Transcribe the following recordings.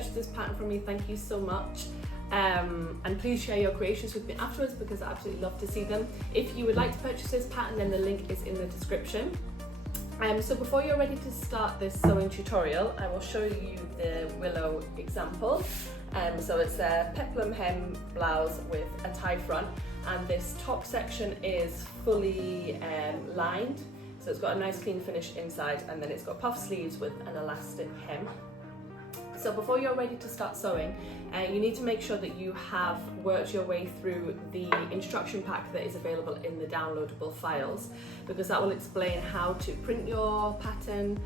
purchased this pattern from me, thank you so much. And please share your creations with me afterwards because I absolutely love to see them. If you would like to purchase this pattern, then the link is in the description. So before you're ready to start this sewing tutorial, I will show you the willow example. So it's a peplum hem blouse with a tie front, and this top section is fully lined. So it's got a nice clean finish inside, and then it's got puff sleeves with an elastic hem. So before you're ready to start sewing, you need to make sure that you have worked your way through the instruction pack that is available in the downloadable files, because that will explain how to print your pattern,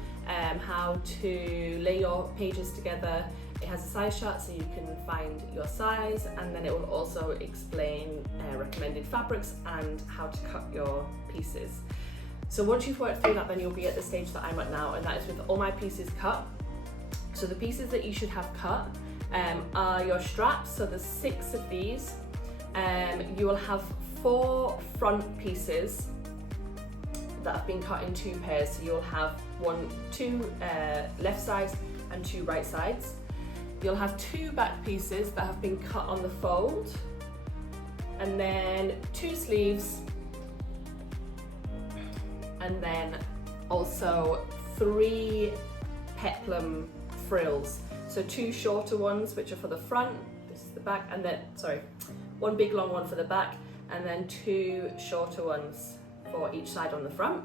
how to lay your pages together. It has a size chart so you can find your size, and then it will also explain recommended fabrics and how to cut your pieces. So once you've worked through that, then you'll be at the stage that I'm at now, and that is with all my pieces cut. So the pieces that you should have cut are your straps. So there's 6 of these. You will have 4 front pieces that have been cut in 2 pairs. So you'll have 2 left sides and 2 right sides. You'll have 2 back pieces that have been cut on the fold, and then 2 sleeves, and then also 3 peplum frills. So 2 shorter ones which are for the front, this is the back, and then, sorry, 1 big long one for the back, and then 2 shorter ones for each side on the front.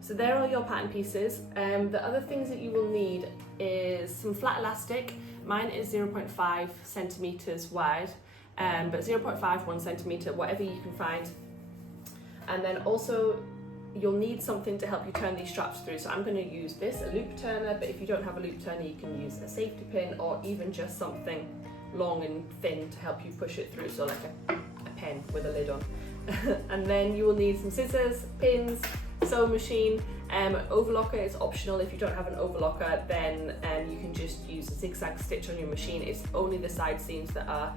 So there are your pattern pieces. The other things that you will need is some flat elastic. Mine is 0.5 centimeters wide, but 0.5, 1 centimeter, whatever you can find. And then also you'll need something to help you turn these straps through. So I'm going to use this, a loop turner, but if you don't have a loop turner, you can use a safety pin or even just something long and thin to help you push it through, so like a pen with a lid on. And then you will need some scissors, pins, sewing machine. Overlocker is optional. If you don't have an overlocker, then you can just use a zigzag stitch on your machine. It's only the side seams that are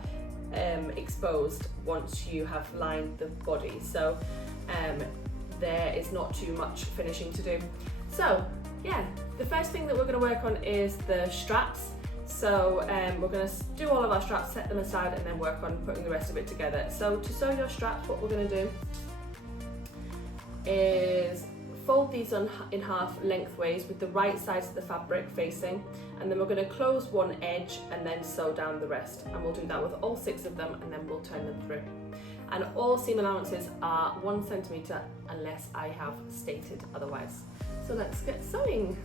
exposed once you have lined the body. So there is not too much finishing to do. So yeah, the first thing that we're going to work on is the straps. So we're going to do all of our straps, set them aside, and then work on putting the rest of it together. So to sew your straps, what we're going to do is fold these in half lengthways with the right sides of the fabric facing, and then we're going to close one edge and then sew down the rest, and we'll do that with all 6 of them, and then we'll turn them through. And all seam allowances are 1 centimeter unless I have stated otherwise. So let's get sewing.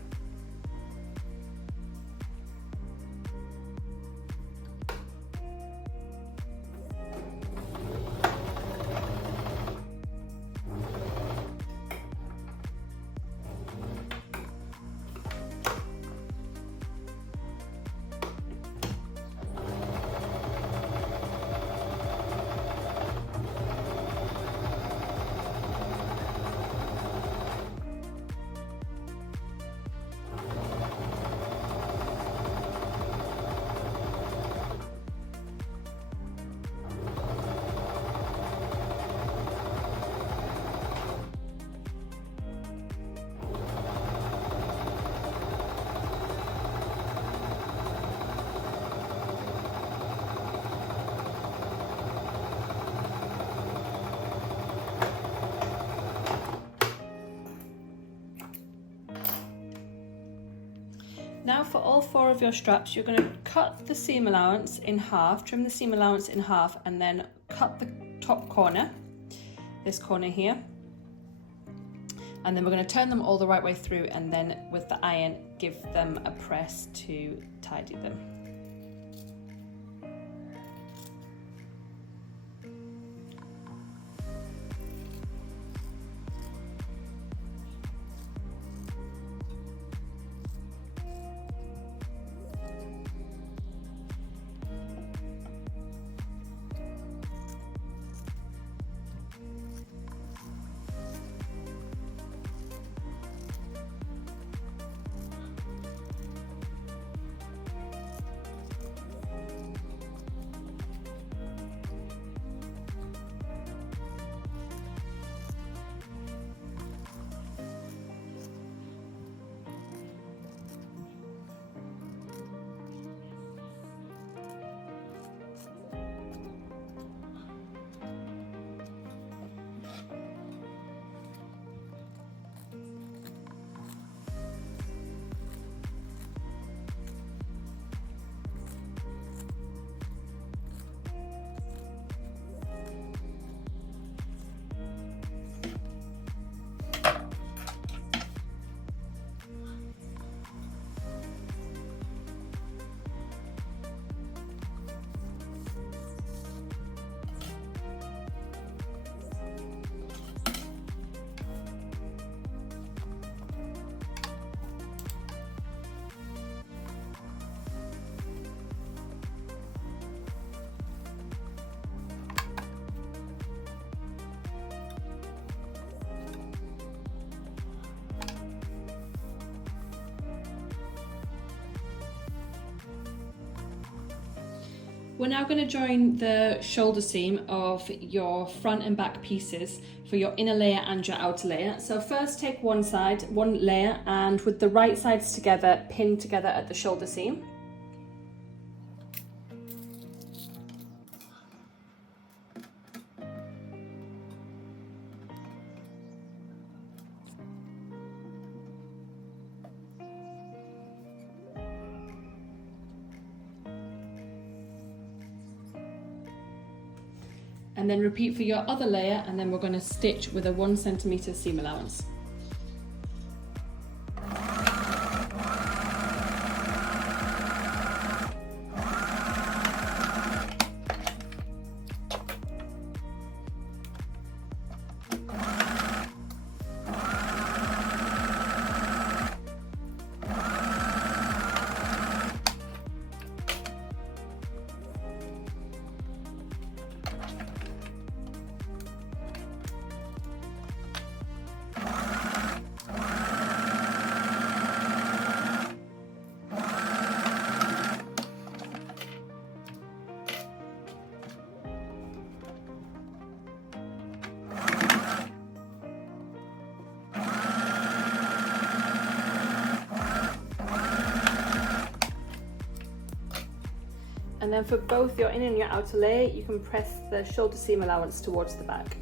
Now for all 4 of your straps, you're going to cut the seam allowance in half, trim the seam allowance in half, and then cut the top corner, this corner here. And then we're going to turn them all the right way through, and then with the iron, give them a press to tidy them. We're now going to join the shoulder seam of your front and back pieces for your inner layer and your outer layer. So first take one side, one layer, and with the right sides together, pin together at the shoulder seam. And then repeat for your other layer, and then we're going to stitch with a 1 centimeter seam allowance. And then for both your inner and your outer layer, you can press the shoulder seam allowance towards the back.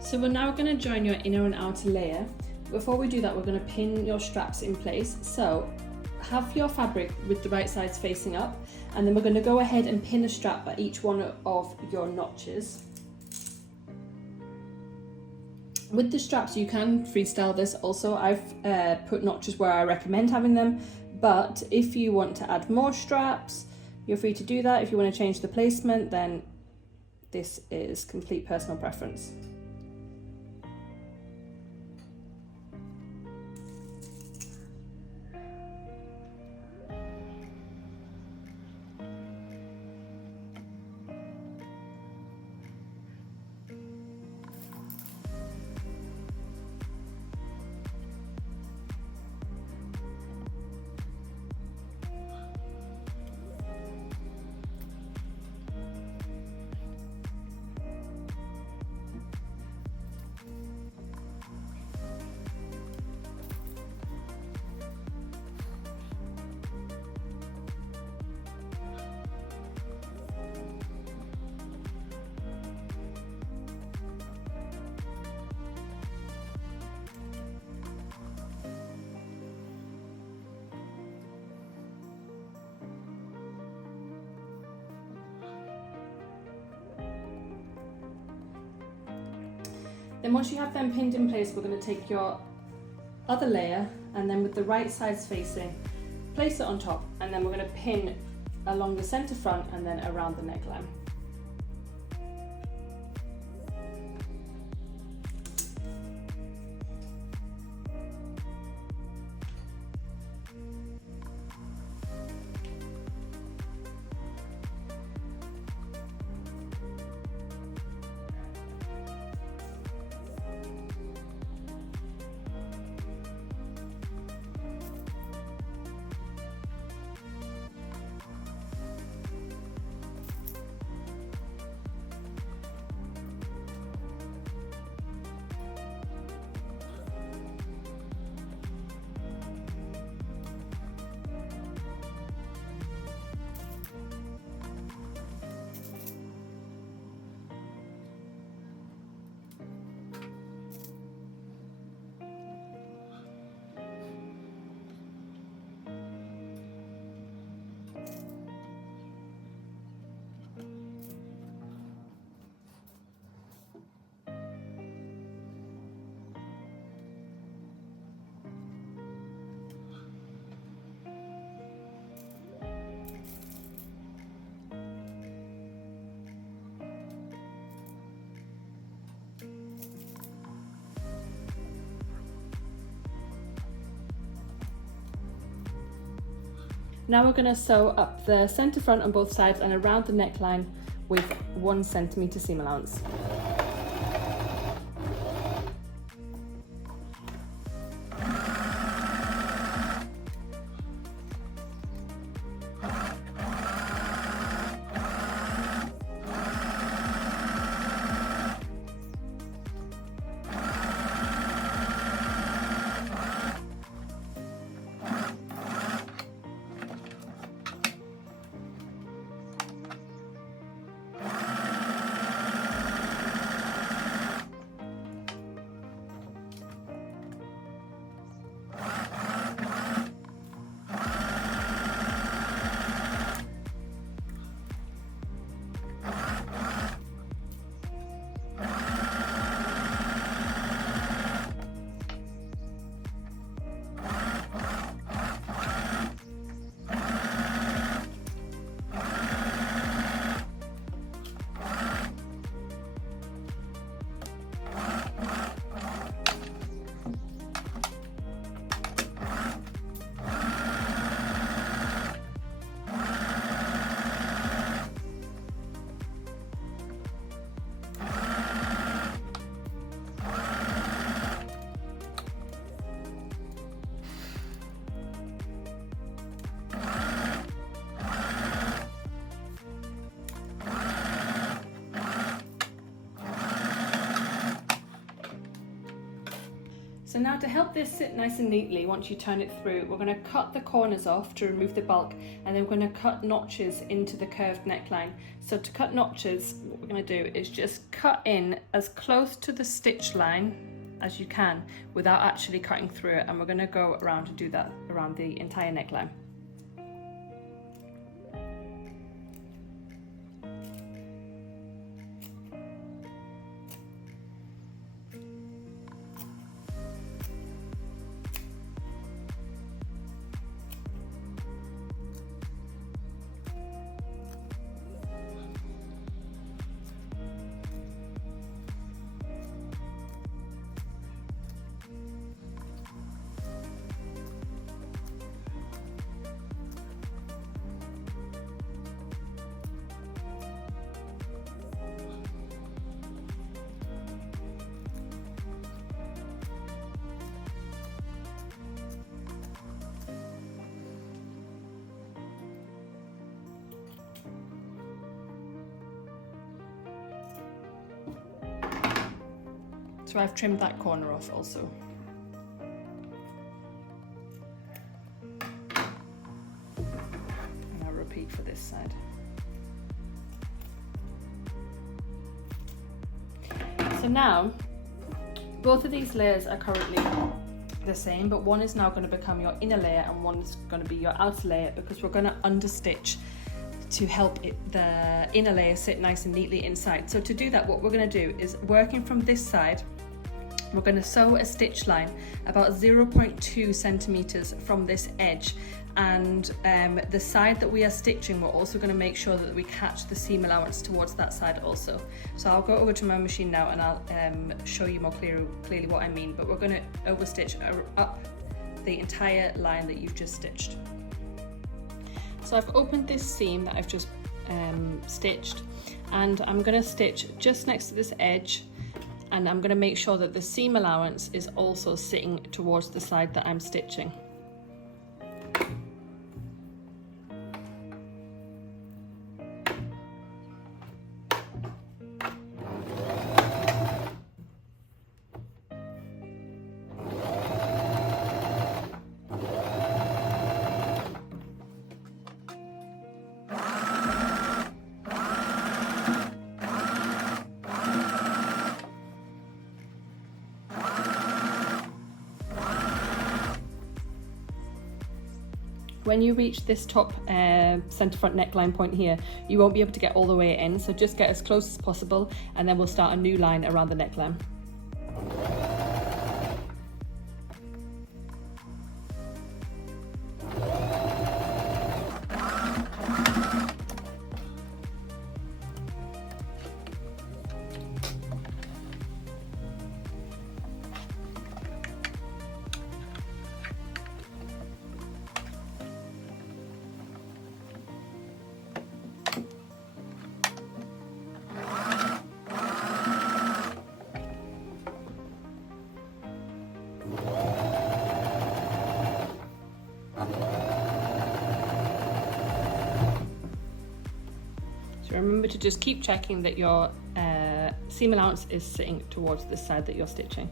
So we're now going to join your inner and outer layer. Before we do that, we're going to pin your straps in place. So have your fabric with the right sides facing up, and then we're going to go ahead and pin a strap at each one of your notches. With the straps, you can freestyle this also. I've put notches where I recommend having them, but if you want to add more straps, you're free to do that. If you want to change the placement, then this is complete personal preference. Then once you have them pinned in place, we're going to take your other layer, and then with the right sides facing, place it on top, and then we're going to pin along the center front and then around the neckline. Now we're going to sew up the centre front on both sides and around the neckline with 1 centimetre seam allowance. So now to help this sit nice and neatly, once you turn it through, we're going to cut the corners off to remove the bulk, and then we're going to cut notches into the curved neckline. So to cut notches, what we're going to do is just cut in as close to the stitch line as you can without actually cutting through it, and we're going to go around to do that around the entire neckline. So I've trimmed that corner off also. And I'll repeat for this side. So now, both of these layers are currently the same, but one is now going to become your inner layer and one is going to be your outer layer, because we're going to understitch to help the inner layer sit nice and neatly inside. So to do that, what we're going to do is, working from this side, we're going to sew a stitch line about 0.2 centimeters from this edge, and the side that we are stitching, we're also going to make sure that we catch the seam allowance towards that side also. So I'll go over to my machine now and I'll show you more clearly what I mean, but we're going to overstitch up the entire line that you've just stitched. So I've opened this seam that I've just stitched, and I'm going to stitch just next to this edge, and I'm going to make sure that the seam allowance is also sitting towards the side that I'm stitching. When you reach this top centre front neckline point here, you won't be able to get all the way in, so just get as close as possible, and then we'll start a new line around the neckline. remember to just keep checking that your seam allowance is sitting towards the side that you're stitching.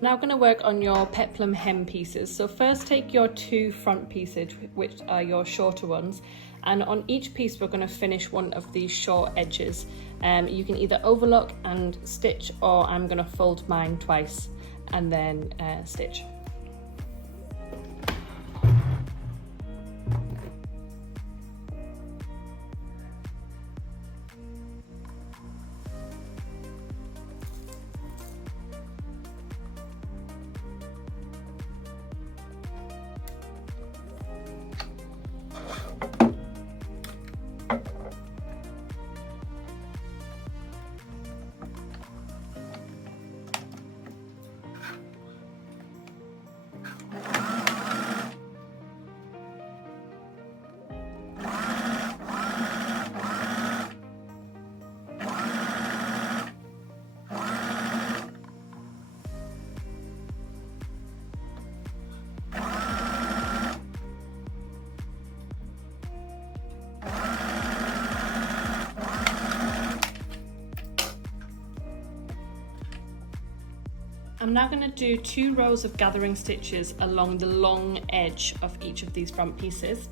Now going to work on your peplum hem pieces. So first take your 2 front pieces, which are your shorter ones, and on each piece we're going to finish one of these short edges. You can either overlock and stitch, or I'm going to fold mine twice and then stitch. I'm now going to do 2 rows of gathering stitches along the long edge of each of these front pieces.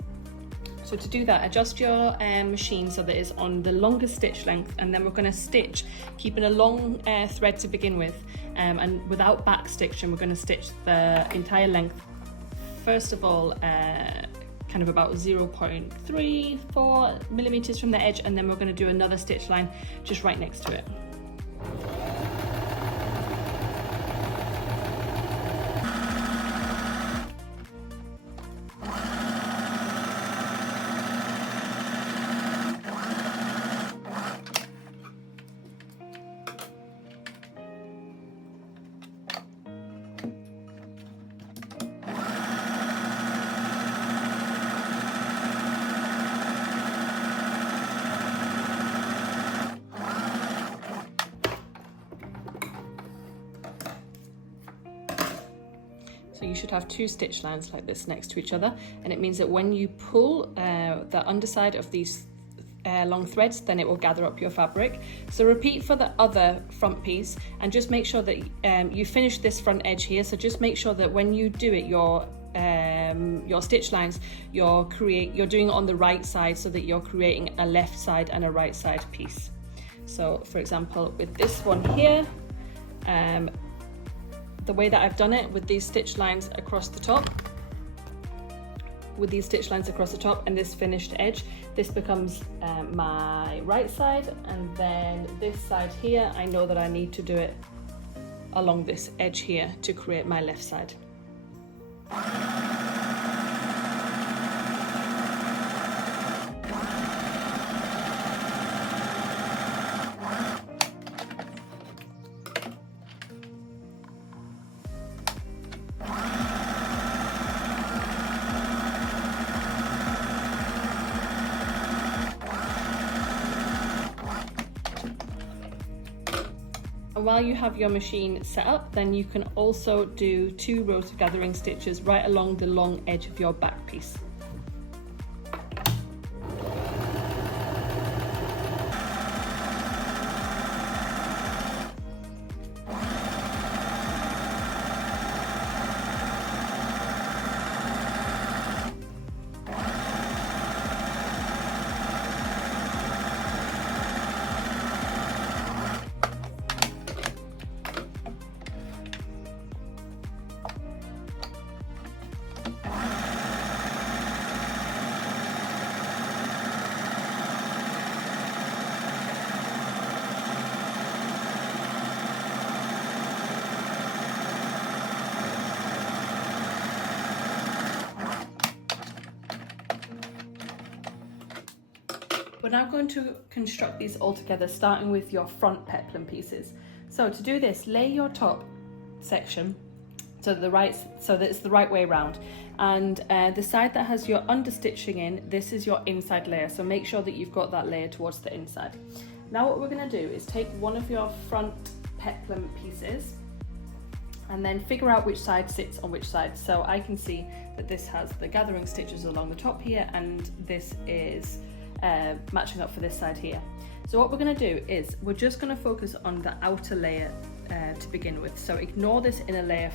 So to do that, adjust your machine so that it's on the longest stitch length, and then we're going to stitch keeping a long thread to begin with, and without back stitching we're going to stitch the entire length. First of all, kind of about 0.34 millimeters from the edge, and then we're going to do another stitch line just right next to it. So you should have 2 stitch lines like this next to each other, and it means that when you pull the underside of these long threads, then it will gather up your fabric. So repeat for the other front piece, and just make sure that you finish this front edge here. So just make sure that when you do it, your stitch lines, you're doing it on the right side, so that you're creating a left side and a right side piece. So for example, with this one here, the way that I've done it with these stitch lines across the top, and this finished edge, this becomes my right side, and then this side here, I know that I need to do it along this edge here to create my left side. And while you have your machine set up, then you can also do 2 rows of gathering stitches right along the long edge of your back piece. We're now going to construct these all together, starting with your front peplum pieces. So to do this, lay your top section so that it's the right way around, and the side that has your understitching in, this is your inside layer, so make sure that you've got that layer towards the inside. Now what we're going to do is take one of your front peplum pieces and then figure out which side sits on which side. So I can see that this has the gathering stitches along the top here, and this is matching up for this side here. So what we're going to do is we're just going to focus on the outer layer to begin with. So ignore this inner layer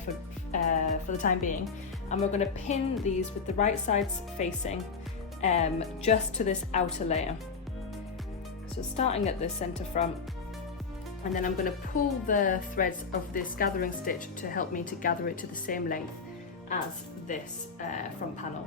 for the time being, and we're going to pin these with the right sides facing just to this outer layer. So starting at the center front, and then I'm going to pull the threads of this gathering stitch to help me to gather it to the same length as this front panel.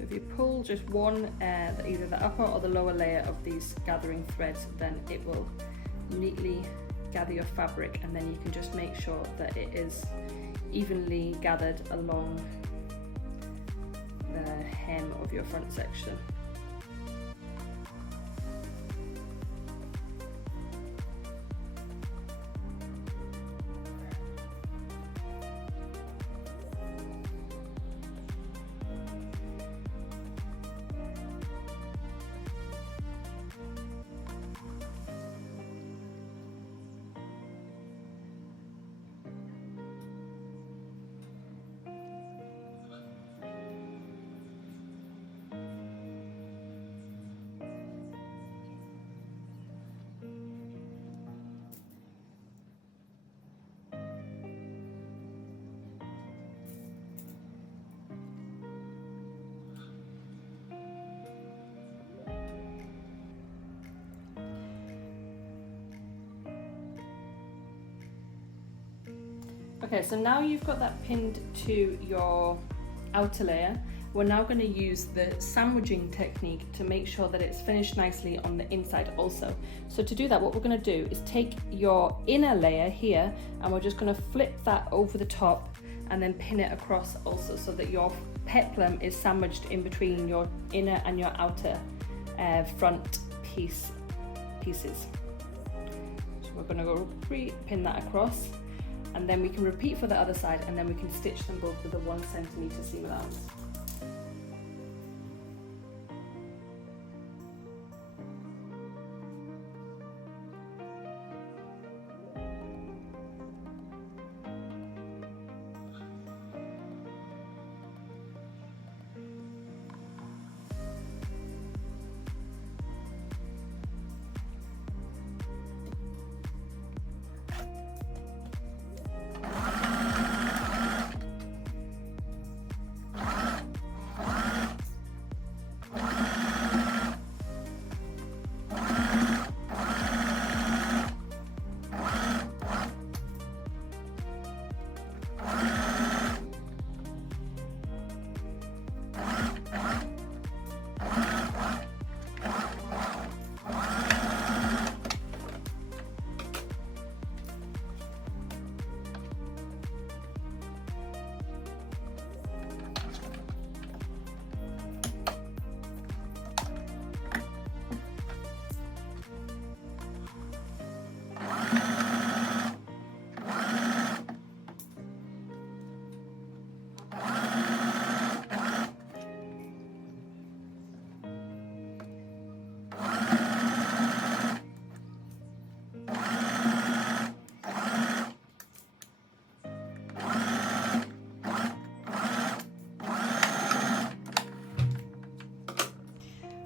If you pull just one, either the upper or the lower layer of these gathering threads, then it will neatly gather your fabric, and then you can just make sure that it is evenly gathered along the hem of your front section. Okay, so now you've got that pinned to your outer layer, we're now going to use the sandwiching technique to make sure that it's finished nicely on the inside also. So to do that, what we're going to do is take your inner layer here, and we're just going to flip that over the top and then pin it across also, so that your peplum is sandwiched in between your inner and your outer front pieces. So we're going to go pin that across, and then we can repeat for the other side, and then we can stitch them both with a 1 centimeter seam allowance.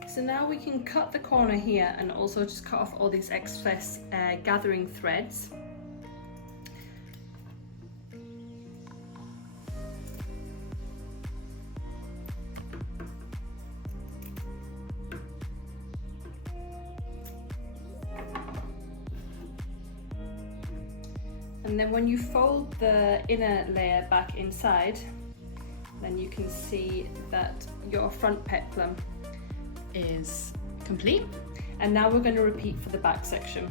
So now we can cut the corner here and also just cut off all these excess gathering threads. And then when you fold the inner layer back inside, then you can see that your front peplum is complete. And now we're going to repeat for the back section.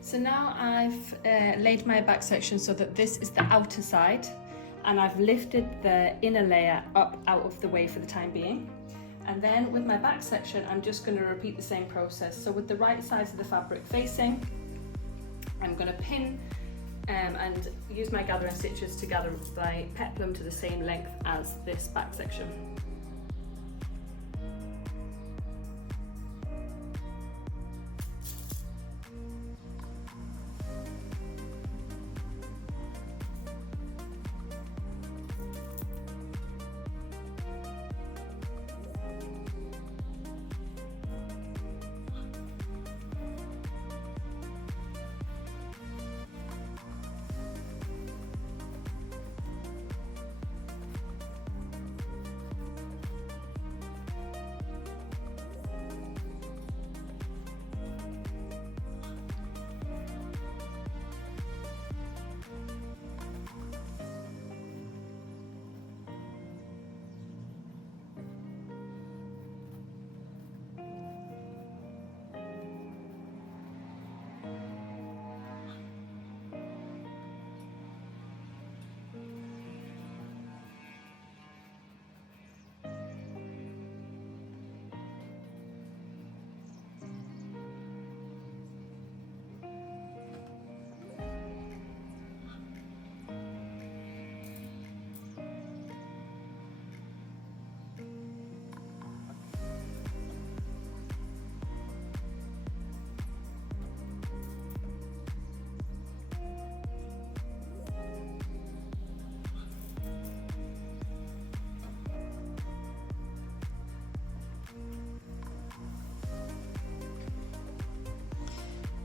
So now I've laid my back section so that this is the outer side, and I've lifted the inner layer up out of the way for the time being. And then with my back section, I'm just going to repeat the same process. So with the right sides of the fabric facing, I'm going to pin and use my gathering stitches to gather my peplum to the same length as this back section.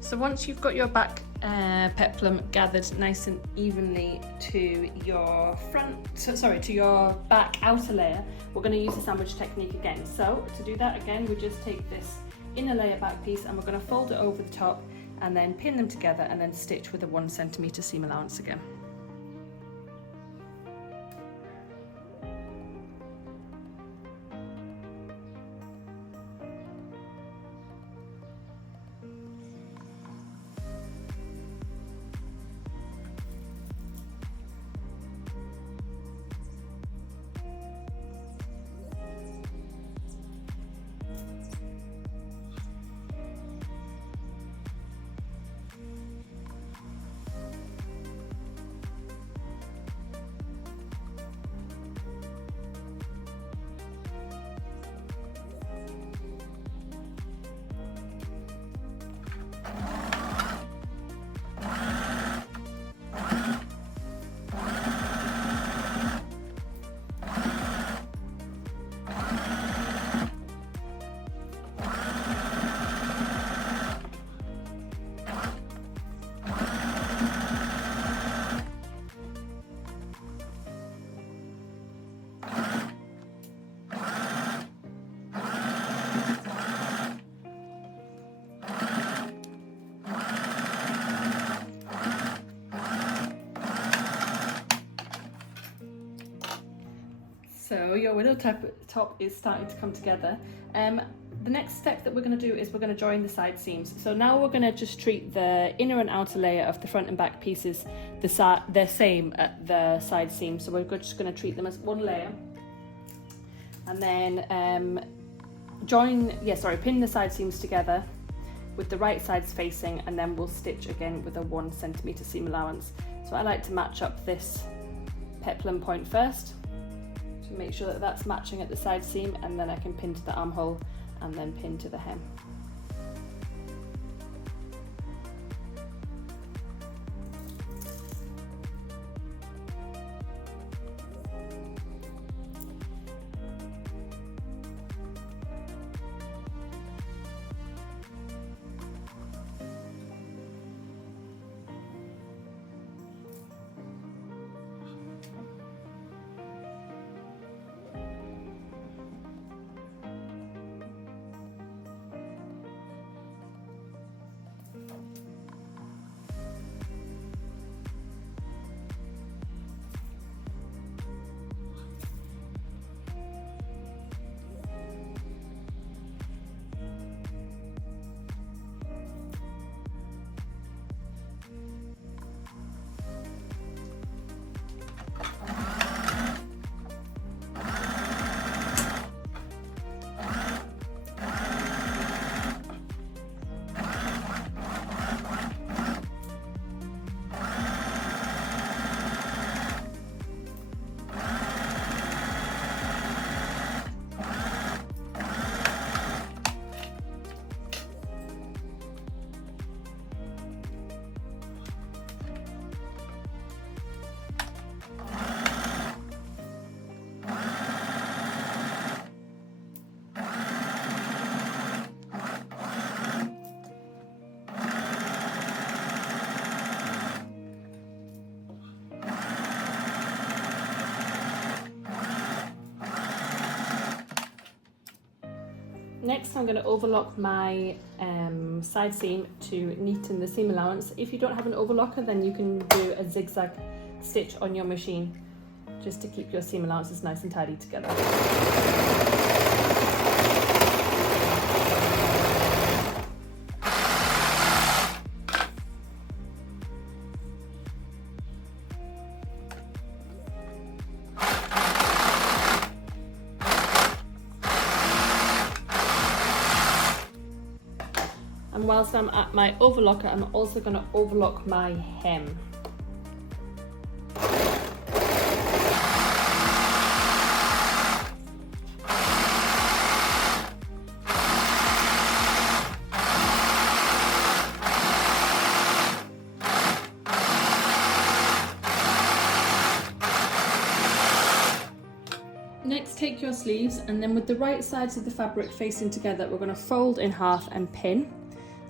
So once you've got your back peplum gathered nice and evenly to your to your back outer layer, we're going to use the sandwich technique again. So to do that again, we just take this inner layer back piece and we're going to fold it over the top and then pin them together and then stitch with a 1 centimeter seam allowance again. So your willow top is starting to come together. The next step that we're going to do is we're going to join the side seams. So now we're going to just treat the inner and outer layer of the front and back pieces the same at the side seam. So we're just going to treat them as one layer, and then pin the side seams together with the right sides facing, and then we'll stitch again with a 1 centimeter seam allowance. So I like to match up this peplum point first to make sure that that's matching at the side seam, and then I can pin to the armhole and then pin to the hem. Next, I'm going to overlock my side seam to neaten the seam allowance. If you don't have an overlocker, then you can do a zigzag stitch on your machine just to keep your seam allowances nice and tidy together. And whilst I'm at my overlocker, I'm also going to overlock my hem. Next, take your sleeves, and then with the right sides of the fabric facing together, we're going to fold in half and pin,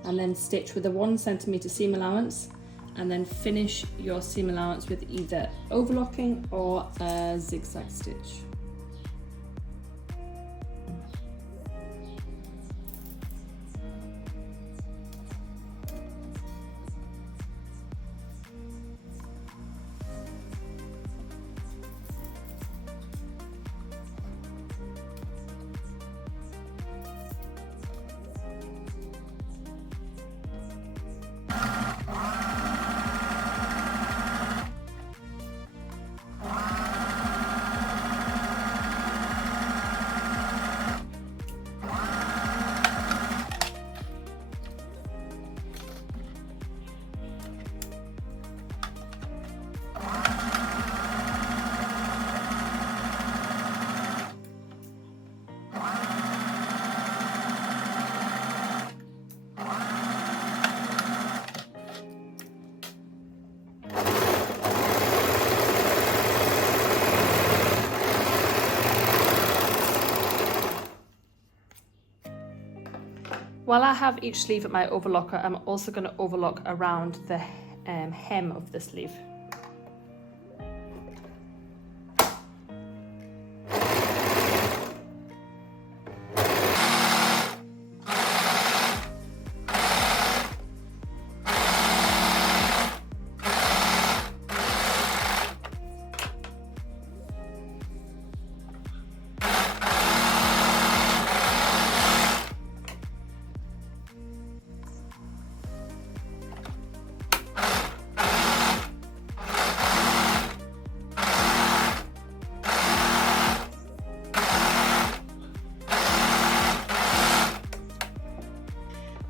and then stitch with a 1 centimeter seam allowance, and then finish your seam allowance with either overlocking or a zigzag stitch. While I have each sleeve at my overlocker, I'm also going to overlock around the hem of the sleeve.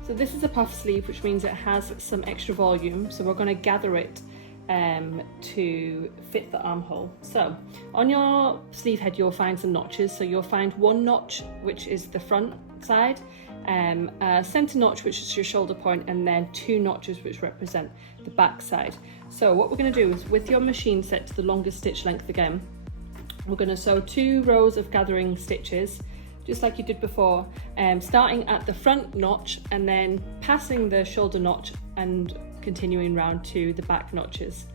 So this is a puff sleeve, which means it has some extra volume, so we're going to gather it to fit the armhole. So on your sleeve head you'll find some notches, so you'll find 1 notch which is the front side, a centre notch which is your shoulder point, and then 2 notches which represent the back side. So what we're going to do is, with your machine set to the longest stitch length again, we're going to sew 2 rows of gathering stitches just like you did before, starting at the front notch and then passing the shoulder notch and continuing round to the back notches.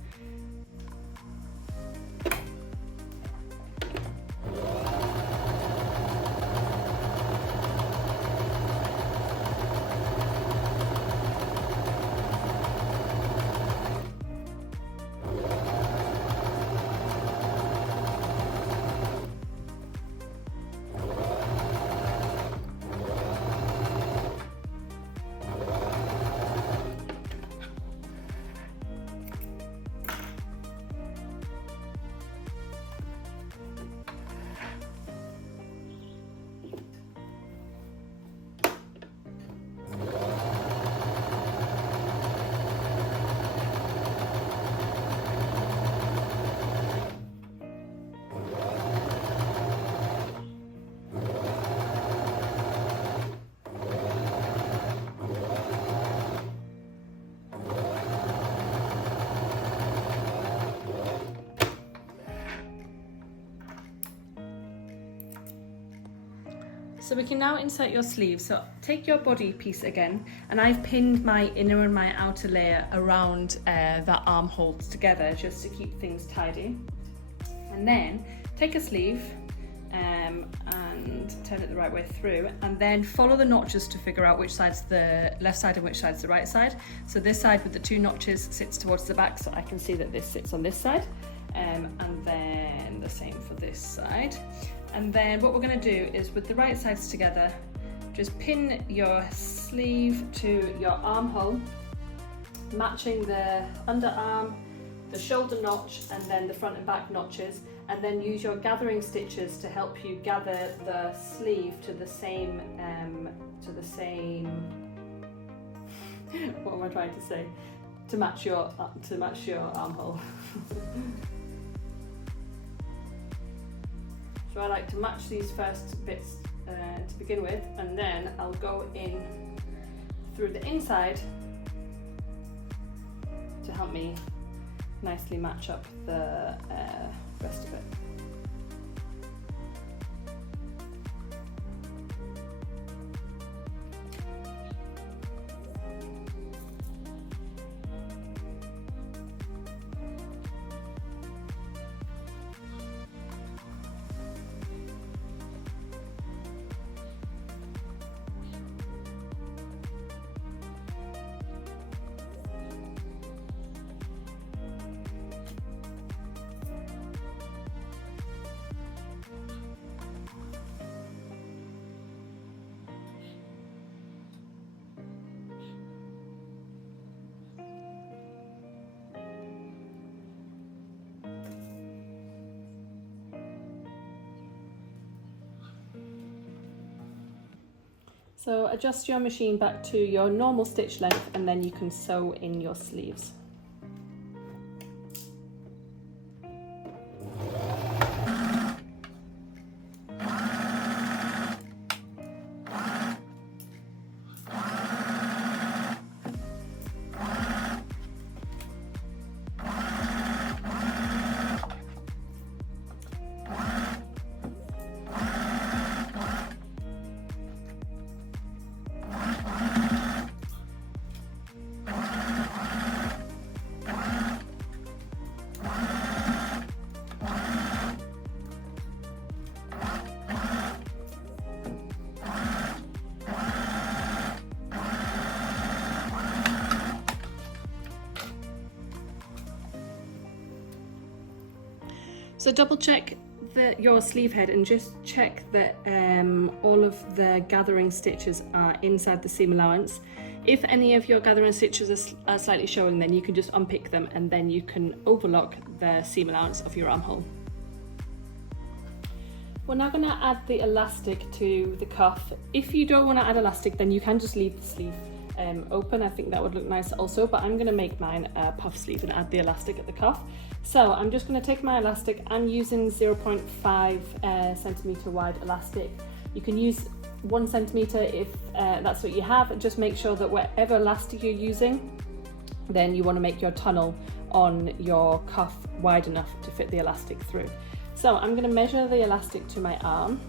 So we can now insert your sleeve. So take your body piece again, and I've pinned my inner and my outer layer around that armhole together just to keep things tidy. And then take a sleeve, and turn it the right way through, and then follow the notches to figure out which side's the left side and which side's the right side. So this side with the 2 notches sits towards the back, so I can see that this sits on this side, and then the same for this side. And then what we're going to do is, with the right sides together, just pin your sleeve to your armhole, matching the underarm, the shoulder notch, and then the front and back notches, and then use your gathering stitches to help you gather the sleeve to the same what am I trying to say, to match your armhole. So I like to match these first bits to begin with, and then I'll go in through the inside to help me nicely match up the rest of it. So adjust your machine back to your normal stitch length, and then you can sew in your sleeves. So double check your sleeve head and just check that all of the gathering stitches are inside the seam allowance. If any of your gathering stitches are slightly showing, then you can just unpick them, and then you can overlock the seam allowance of your armhole. We're now going to add the elastic to the cuff. If you don't want to add elastic, then you can just leave the sleeve open. I think that would look nice also, but I'm going to make mine a puff sleeve and add the elastic at the cuff. So I'm just going to take my elastic. I'm using 0.5 centimeter wide elastic. You can use 1 centimeter if that's what you have. Just make sure that whatever elastic you're using, then you want to make your tunnel on your cuff wide enough to fit the elastic through. So I'm going to measure the elastic to my arm,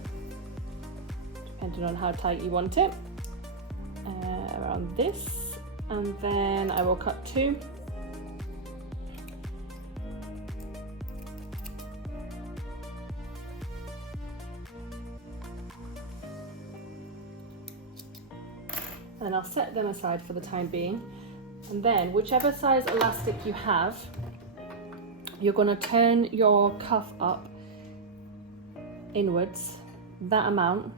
depending on how tight you want it, around this, and then I will cut 2. And I'll set them aside for the time being. And then whichever size elastic you have, you're going to turn your cuff up inwards, that amount,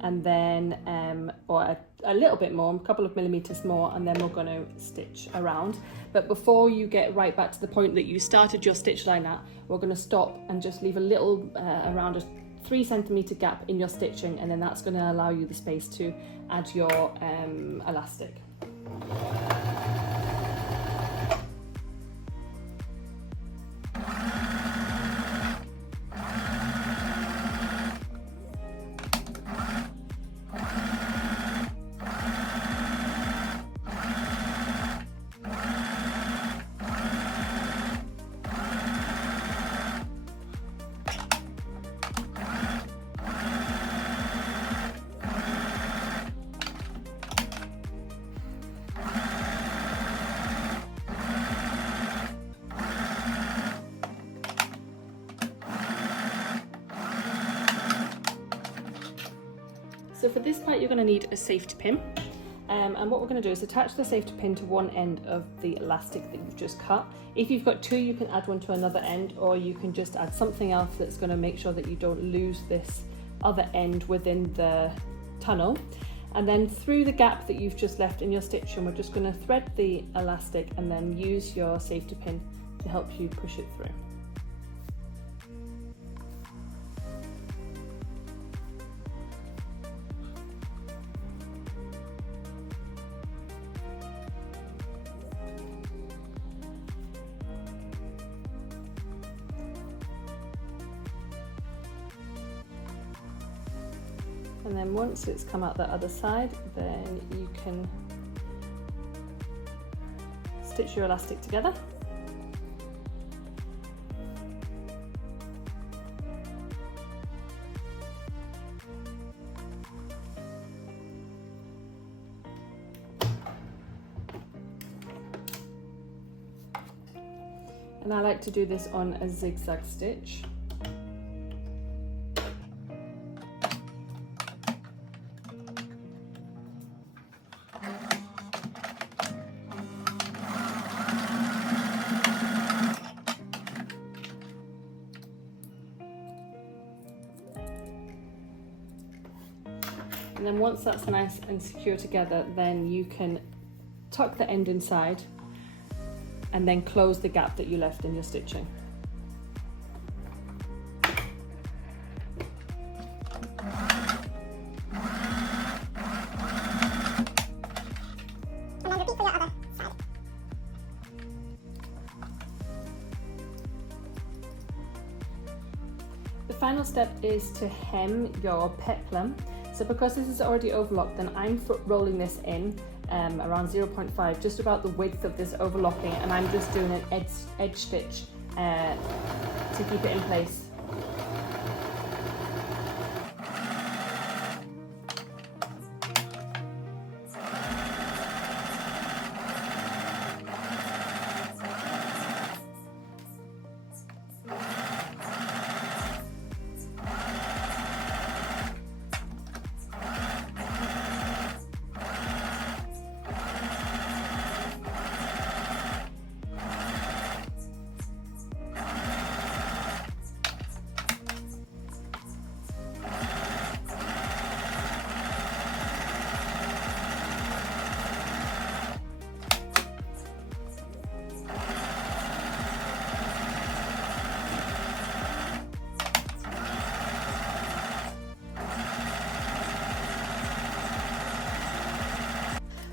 and then or a little bit more, a couple of millimeters more, and then we're going to stitch around. But before you get right back to the point that you started your stitch line at, we're going to stop and just leave a little around a 3 centimeter gap in your stitching, and then that's going to allow you the space to add your elastic. So for this part, you're going to need a safety pin. And what we're going to do is attach the safety pin to one end of the elastic that you've just cut. If you've got two, you can add one to another end, or you can just add something else that's going to make sure that you don't lose this other end within the tunnel. And then through the gap that you've just left in your stitching, we're just going to thread the elastic and then use your safety pin to help you push it through. And then once it's come out the other side, then you can stitch your elastic together. And I like to do this on a zigzag stitch. And then once that's nice and secure together, then you can tuck the end inside and then close the gap that you left in your stitching. And then repeat for your other side. The final step is to hem your peplum. So because this is already overlocked, then I'm foot rolling this in around 0.5, just about the width of this overlocking, and I'm just doing an edge stitch to keep it in place.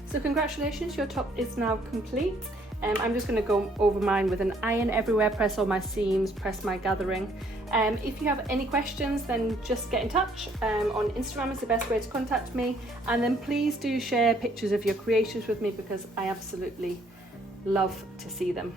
So congratulations, your top is now complete. I'm just going to go over mine with an iron everywhere, press all my seams, press my gathering. If you have any questions, then just get in touch. On Instagram is the best way to contact me, and then please do share pictures of your creations with me because I absolutely love to see them.